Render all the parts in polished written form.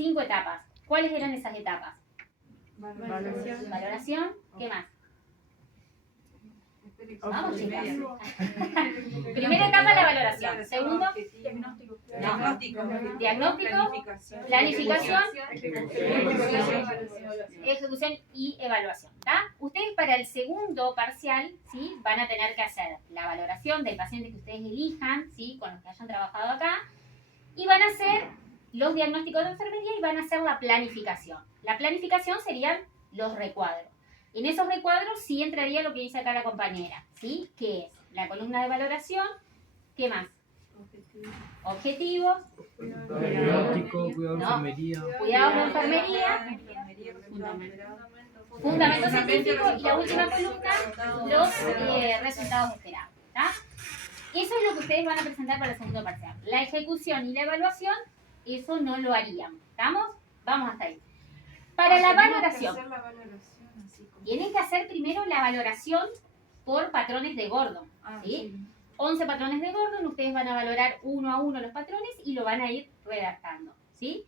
5 etapas. ¿Cuáles eran esas etapas? Valoración. ¿Qué más? Vamos, chicas. Primera etapa, la valoración. Segundo, diagnóstico, planificación, ejecución y evaluación. ¿Tá? Ustedes para el segundo parcial, ¿sí?, van a tener que hacer la valoración del paciente que ustedes elijan, ¿sí?, con los que hayan trabajado acá, y van a hacer los diagnósticos de enfermería y van a hacer la planificación. La planificación serían los recuadros. En esos recuadros sí entraría lo que dice acá la compañera, ¿sí?, que es la columna de valoración. ¿Qué más? Objetivos. Diagnóstico, cuidado de enfermería. Cuidados de enfermería. Fundamento científico. Y la última columna, los resultados esperados. ¿Tá? Eso es lo que ustedes van a presentar para el segundo parcial. La ejecución y la evaluación, eso no lo haríamos. ¿Estamos? Vamos hasta ahí. Para la valoración. Tienen que hacer primero la valoración por patrones de Gordon. ¿Sí? 11 patrones de Gordon, ustedes van a valorar uno a uno los patrones y lo van a ir redactando. ¿Sí?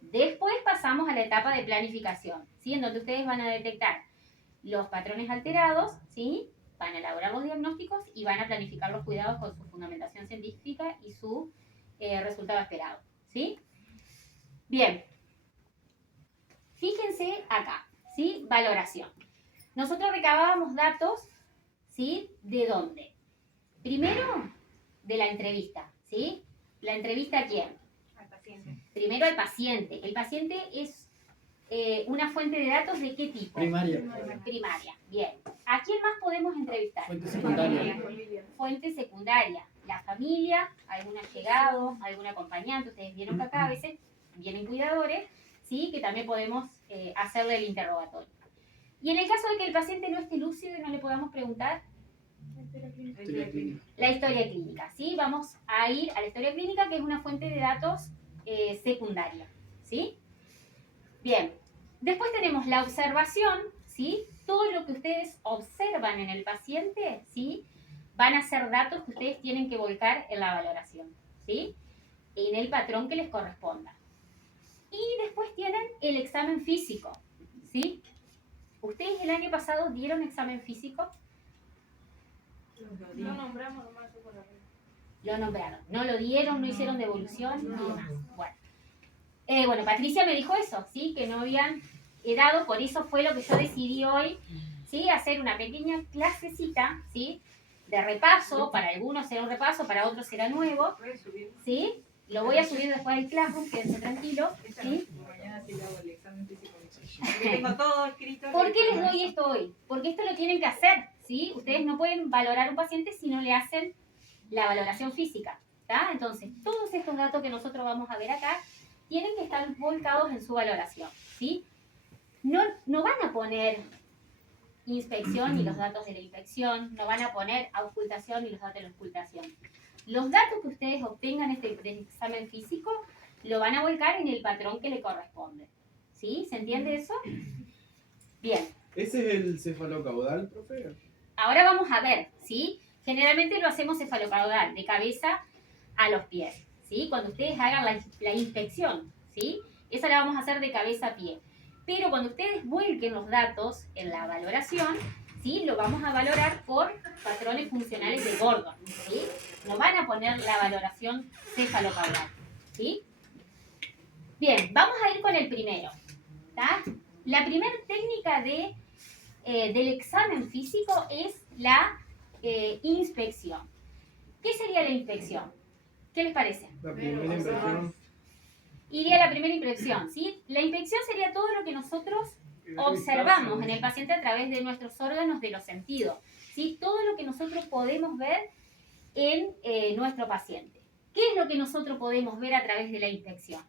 Después pasamos a la etapa de planificación, ¿sí?, en donde ustedes van a detectar los patrones alterados, ¿sí?, van a elaborar los diagnósticos y van a planificar los cuidados con su fundamentación científica y su resultado esperado. ¿Sí? Bien. Fíjense acá, ¿sí? Valoración. Nosotros recabábamos datos, ¿sí? ¿De dónde? Primero, de la entrevista, ¿sí? ¿La entrevista a quién? Al paciente. Primero al paciente. El paciente es una fuente de datos ¿de qué tipo? Primaria. Primaria. Bien. ¿A quién más podemos entrevistar? Fuente secundaria. Fuente secundaria. La familia, algún allegado, algún acompañante. Ustedes vieron que acá a veces vienen cuidadores, ¿sí?, que también podemos hacerle el interrogatorio. Y en el caso de que el paciente no esté lúcido y no le podamos preguntar, la historia clínica, ¿sí? Vamos a ir a la historia clínica, que es una fuente de datos secundaria, ¿sí? Bien, después tenemos la observación, ¿sí? Todo lo que ustedes observan en el paciente, ¿sí?, van a ser datos que ustedes tienen que volcar en la valoración, ¿sí?, en el patrón que les corresponda. Y después tienen el examen físico, ¿sí? ¿Ustedes el año pasado dieron examen físico? Lo nombramos nomás por arriba. Lo nombraron. No lo dieron, no hicieron devolución y demás. Bueno, Patricia me dijo eso, ¿sí? Que no habían dado, por eso fue lo que yo decidí hoy, ¿sí? Hacer una pequeña clasecita, ¿sí?, de repaso. Para algunos será un repaso, para otros será nuevo, ¿sí? Lo voy a subir después del Classroom, quédense tranquilos, ¿sí? Mañana sí le hago el examen físico. Tengo todo escrito. ¿Por qué les doy esto hoy? Porque esto lo tienen que hacer, ¿sí? Ustedes no pueden valorar a un paciente si no le hacen la valoración física, ¿tá? Entonces, todos estos datos que nosotros vamos a ver acá tienen que estar volcados en su valoración, ¿sí? No van a poner inspección y los datos de la inspección, no van a poner auscultación y los datos de la auscultación. Los datos que ustedes obtengan del examen físico lo van a volcar en el patrón que le corresponde, ¿sí? ¿Se entiende eso? Bien. ¿Ese es el cefalocaudal, profe? Ahora vamos a ver, ¿sí? Generalmente lo hacemos cefalocaudal, de cabeza a los pies, ¿sí? Cuando ustedes hagan la inspección, ¿sí? Esa la vamos a hacer de cabeza a pie. Pero cuando ustedes vuelquen los datos en la valoración, ¿sí?, lo vamos a valorar por patrones funcionales de Gordon, ¿sí? No van a poner la valoración cefalocaudal, ¿sí? Bien, vamos a ir con el primero, ¿tá? La primera técnica del examen físico es la inspección. ¿Qué sería la inspección? ¿Qué les parece? La primera impresión. Iría a la primera impresión, ¿sí? La inspección sería todo lo que nosotros observamos en el paciente a través de nuestros órganos de los sentidos, ¿sí? Todo lo que nosotros podemos ver en nuestro paciente. ¿Qué es lo que nosotros podemos ver a través de la inspección?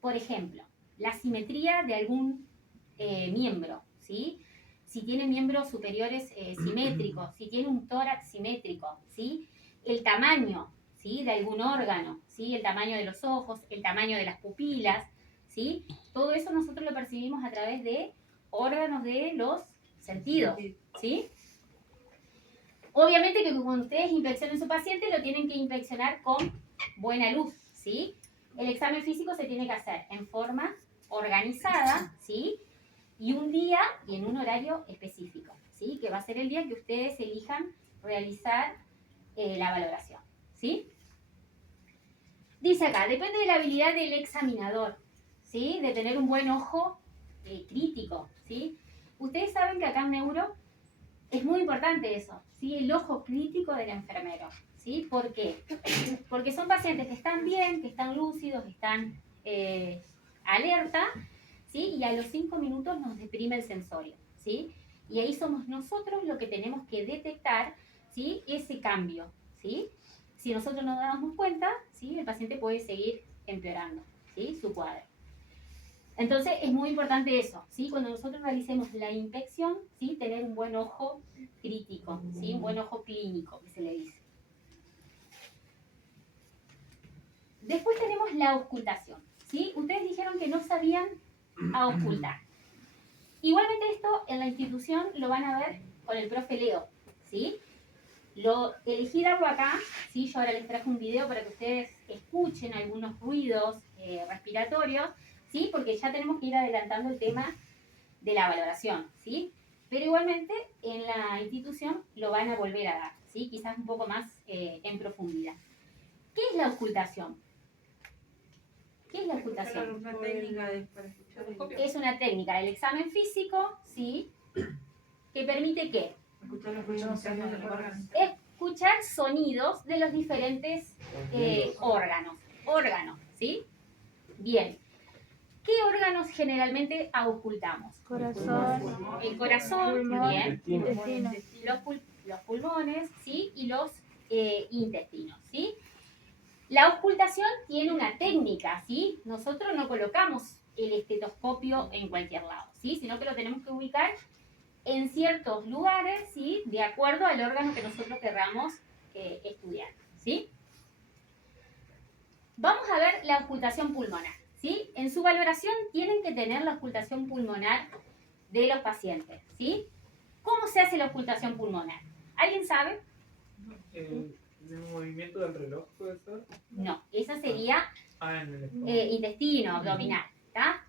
Por ejemplo, la simetría de algún miembro, ¿sí? Si tiene miembros superiores simétricos, si tiene un tórax simétrico, ¿sí? El tamaño, ¿sí?, de algún órgano, ¿sí?, el tamaño de los ojos, el tamaño de las pupilas, ¿sí? Todo eso nosotros lo percibimos a través de órganos de los sentidos, ¿sí? Obviamente que cuando ustedes inspeccionen a su paciente lo tienen que inspeccionar con buena luz, ¿sí? El examen físico se tiene que hacer en forma organizada, ¿sí? Y un día y en un horario específico, ¿sí? Que va a ser el día que ustedes elijan realizar la valoración, ¿sí? Dice acá, depende de la habilidad del examinador, ¿sí? De tener un buen ojo crítico, ¿sí? Ustedes saben que acá en neuro es muy importante eso, ¿sí? El ojo crítico del enfermero, ¿sí? ¿Por qué? Porque son pacientes que están bien, que están lúcidos, que están alerta, ¿sí? Y a los 5 minutos nos deprime el sensorio, ¿sí? Y ahí somos nosotros los que tenemos que detectar, ¿sí? Ese cambio, ¿sí? Si nosotros no nos damos cuenta, ¿sí? El paciente puede seguir empeorando, ¿sí? Su cuadro. Entonces es muy importante eso, ¿sí? Cuando nosotros realicemos la inspección, ¿sí? Tener un buen ojo crítico, ¿sí? Un buen ojo clínico, que se le dice. Después tenemos la auscultación, ¿sí? Ustedes dijeron que no sabían auscultar. Igualmente esto en la institución lo van a ver con el profe Leo, ¿sí? Elegí darlo acá, ¿sí? Yo ahora les traje un video para que ustedes escuchen algunos ruidos respiratorios, ¿sí? Porque ya tenemos que ir adelantando el tema de la valoración, ¿sí? Pero igualmente en la institución lo van a volver a dar, ¿sí? Quizás un poco más en profundidad. ¿Qué es la auscultación? ¿Qué es la auscultación? Una técnica para escuchar el- Es una técnica del examen físico, ¿sí? Que permite ¿qué? escuchar los ruidos internos del órgano. Escuchar sonidos de los diferentes órganos, ¿sí? Bien. ¿Qué órganos generalmente auscultamos? Corazón, El corazón, pulmón, bien. intestino. Los pulmones, ¿sí? Y los intestinos, ¿sí? La auscultación tiene una técnica, ¿sí? Nosotros no colocamos el estetoscopio en cualquier lado, ¿sí? Sino que lo tenemos que ubicar en ciertos lugares, ¿sí? De acuerdo al órgano que nosotros querramos estudiar, ¿sí? Vamos a ver la auscultación pulmonar, ¿sí? En su valoración tienen que tener la auscultación pulmonar de los pacientes, ¿sí? ¿Cómo se hace la auscultación pulmonar? ¿Alguien sabe? ¿El movimiento del reloj puede ser? No, esa sería En el estómago. intestino, abdominal, ¿está?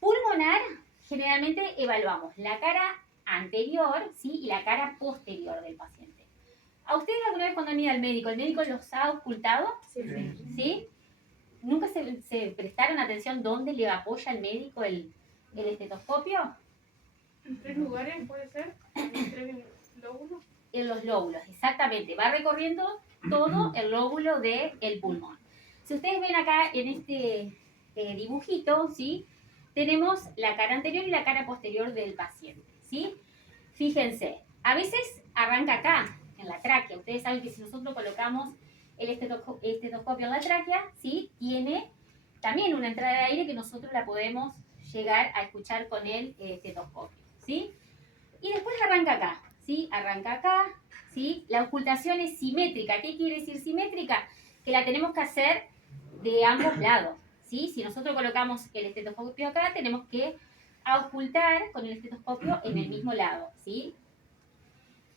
Pulmonar, generalmente evaluamos la cara anterior, ¿sí? Y la cara posterior del paciente. ¿A ustedes alguna vez cuando han ido al médico, el médico los ha auscultado? ¿Sí? ¿Nunca se prestaron atención dónde le apoya el médico el estetoscopio? ¿En 3 lugares puede ser? ¿En 3 lóbulos? En los lóbulos, exactamente. Va recorriendo todo el lóbulo del pulmón. Si ustedes ven acá en este dibujito, ¿sí? Tenemos la cara anterior y la cara posterior del paciente, ¿sí? Fíjense, a veces arranca acá, en la tráquea. Ustedes saben que si nosotros colocamos el estetoscopio en la tráquea, ¿sí? Tiene también una entrada de aire que nosotros la podemos llegar a escuchar con el estetoscopio, ¿sí? Y después arranca acá, ¿sí? Arranca acá, ¿sí? La auscultación es simétrica. ¿Qué quiere decir simétrica? Que la tenemos que hacer de ambos lados, ¿sí? Si nosotros colocamos el estetoscopio acá, tenemos que auscultar con el estetoscopio en el mismo lado, ¿sí?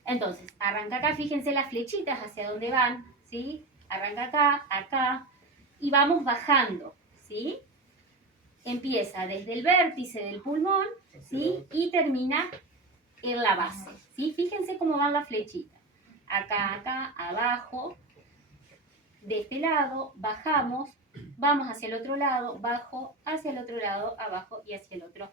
Entonces, arranca acá, fíjense las flechitas hacia dónde van, ¿sí? Arranca acá, acá, y vamos bajando, ¿sí? Empieza desde el vértice del pulmón, ¿sí? Y termina en la base, ¿sí? Fíjense cómo van las flechitas. Acá, acá, abajo, de este lado, bajamos, vamos hacia el otro lado, bajo, hacia el otro lado, abajo y hacia el otro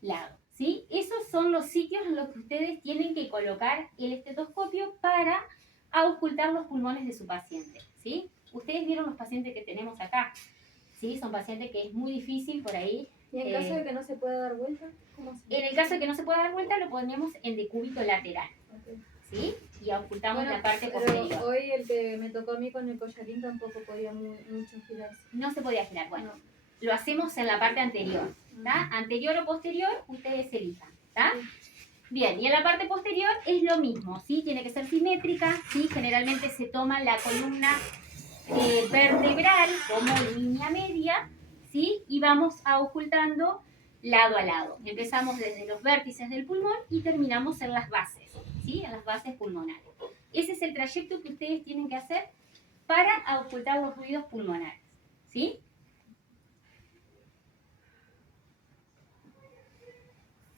lado, ¿sí? Esos son los sitios en los que ustedes tienen que colocar el estetoscopio para auscultar los pulmones de su paciente, ¿sí? Ustedes vieron los pacientes que tenemos acá, ¿sí? Son pacientes que es muy difícil por ahí. ¿Y en caso de que no se pueda dar vuelta? ¿Cómo se En el caso de que no se pueda dar vuelta, lo ponemos en decúbito lateral, ¿sí? Y auscultamos la parte posterior. Pero hoy el que me tocó a mí con el collarín tampoco podía mucho girarse. No se podía girar, bueno, lo hacemos en la parte anterior, ¿está? Anterior o posterior, ustedes elijan, ¿está? Bien, y en la parte posterior es lo mismo, ¿sí? Tiene que ser simétrica, ¿sí? Generalmente se toma la columna vertebral como línea media, ¿sí? Y vamos auscultando lado a lado. Empezamos desde los vértices del pulmón y terminamos en las bases, ¿sí? En las bases pulmonares. Ese es el trayecto que ustedes tienen que hacer para auscultar los ruidos pulmonares, ¿Sí?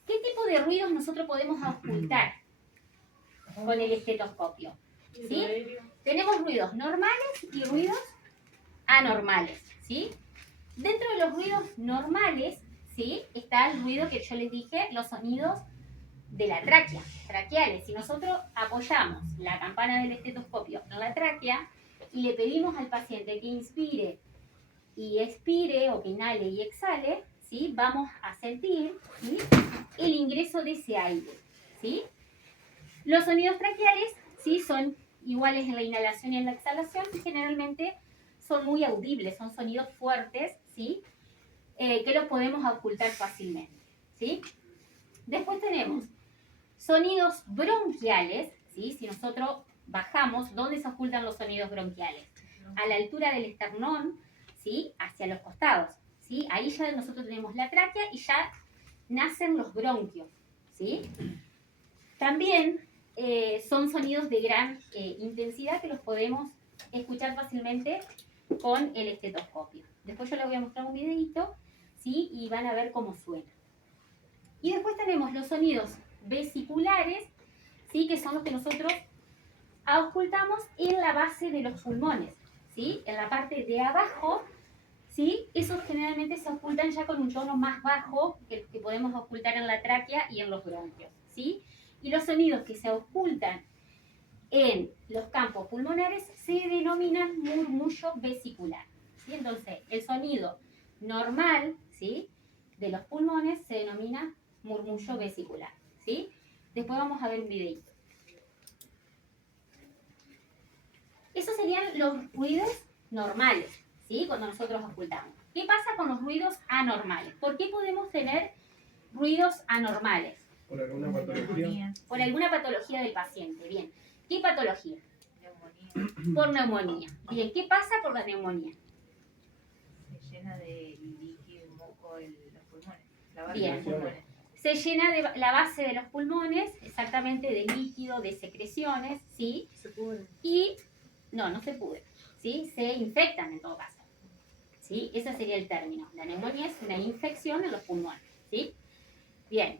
¿Qué tipo de ruidos nosotros podemos auscultar con el estetoscopio? ¿Sí? Tenemos ruidos normales y ruidos anormales, ¿sí? Dentro de los ruidos normales, ¿sí? Está el ruido que yo les dije, los sonidos de la tráquea, traqueales. Si nosotros apoyamos la campana del estetoscopio en la tráquea y le pedimos al paciente que inspire y expire, o que inhale y exhale, ¿sí? Vamos a sentir, ¿sí? El ingreso de ese aire, ¿sí? Los sonidos traqueales, ¿sí? Son iguales en la inhalación y en la exhalación y generalmente son muy audibles, son sonidos fuertes, ¿sí? Que los podemos ocultar fácilmente, ¿sí? Después tenemos sonidos bronquiales, ¿sí? Si nosotros bajamos, ¿dónde se ocultan los sonidos bronquiales? A la altura del esternón, ¿sí? Hacia los costados, ¿sí? Ahí ya nosotros tenemos la tráquea y ya nacen los bronquios, ¿sí? También son sonidos de gran intensidad que los podemos escuchar fácilmente con el estetoscopio. Después yo les voy a mostrar un videito, ¿sí? Y van a ver cómo suena. Y después tenemos los sonidos vesiculares, ¿sí? Que son los que nosotros auscultamos en la base de los pulmones, ¿sí? En la parte de abajo, ¿sí? Esos generalmente se ocultan ya con un tono más bajo que el que podemos ocultar en la tráquea y en los bronquios, ¿sí? Y los sonidos que se ocultan en los campos pulmonares se denominan murmullo vesicular, ¿sí? Entonces, el sonido normal, ¿sí? De los pulmones se denomina murmullo vesicular, ¿sí? Después vamos a ver un videito. Esos serían los ruidos normales, ¿sí? Cuando nosotros ocultamos. ¿Qué pasa con los ruidos anormales? ¿Por qué podemos tener ruidos anormales? Por alguna patología. Por alguna patología del paciente. Bien. ¿Qué patología? Neumonía. Por neumonía. Bien. ¿Qué pasa por la neumonía? Se llena de líquido y moco los pulmones. La base Bien. de los pulmones. Se llena de la base de los pulmones, exactamente de líquido, de secreciones, ¿sí? Se puede. Y no se pudre, ¿sí? Se infectan en todo caso, ¿sí? Ese sería el término. La neumonía es una infección en los pulmones, ¿sí? Bien.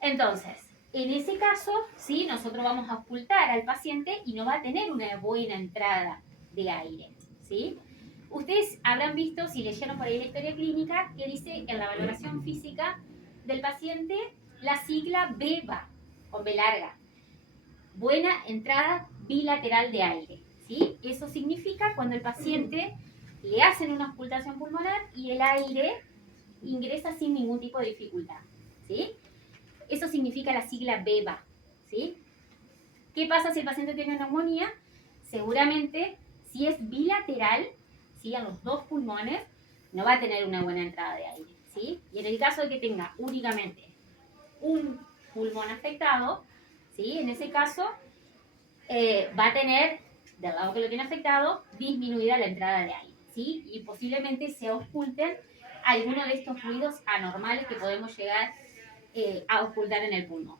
Entonces, en ese caso, ¿sí? Nosotros vamos a ocultar al paciente y no va a tener una buena entrada de aire, ¿sí? Ustedes habrán visto, si leyeron por ahí la historia clínica, que dice en la valoración física del paciente la sigla BEVA, con B larga. Buena entrada bilateral de aire, ¿sí? Eso significa cuando el paciente le hacen una auscultación pulmonar y el aire ingresa sin ningún tipo de dificultad, ¿sí? Eso significa la sigla BEVA, ¿sí? ¿Qué pasa si el paciente tiene neumonía? Seguramente, si es bilateral, ¿sí? A los dos pulmones, no va a tener una buena entrada de aire, ¿sí? Y en el caso de que tenga únicamente un pulmón afectado, ¿sí? En ese caso, va a tener, del lado que lo tiene afectado, disminuida la entrada de aire, ¿sí? Y posiblemente se oculten algunos de estos ruidos anormales que podemos llegar a ocultar en el pulmón.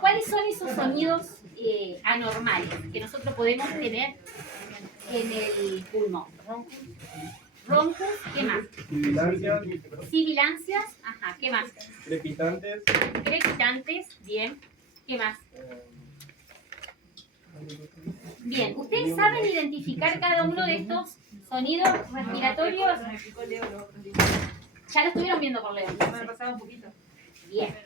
¿Cuáles son esos sonidos anormales que nosotros podemos tener en el pulmón? Roncos, ¿qué más? Sibilancias, Sibilancias, ajá, ¿qué más? crepitantes, Crepitantes, bien, ¿qué más? Bien, ¿ustedes saben identificar cada uno de estos sonidos respiratorios? Me picó Leo los otros días. Ya lo estuvieron viendo por Leo. Me ha pasado un poquito. Bien.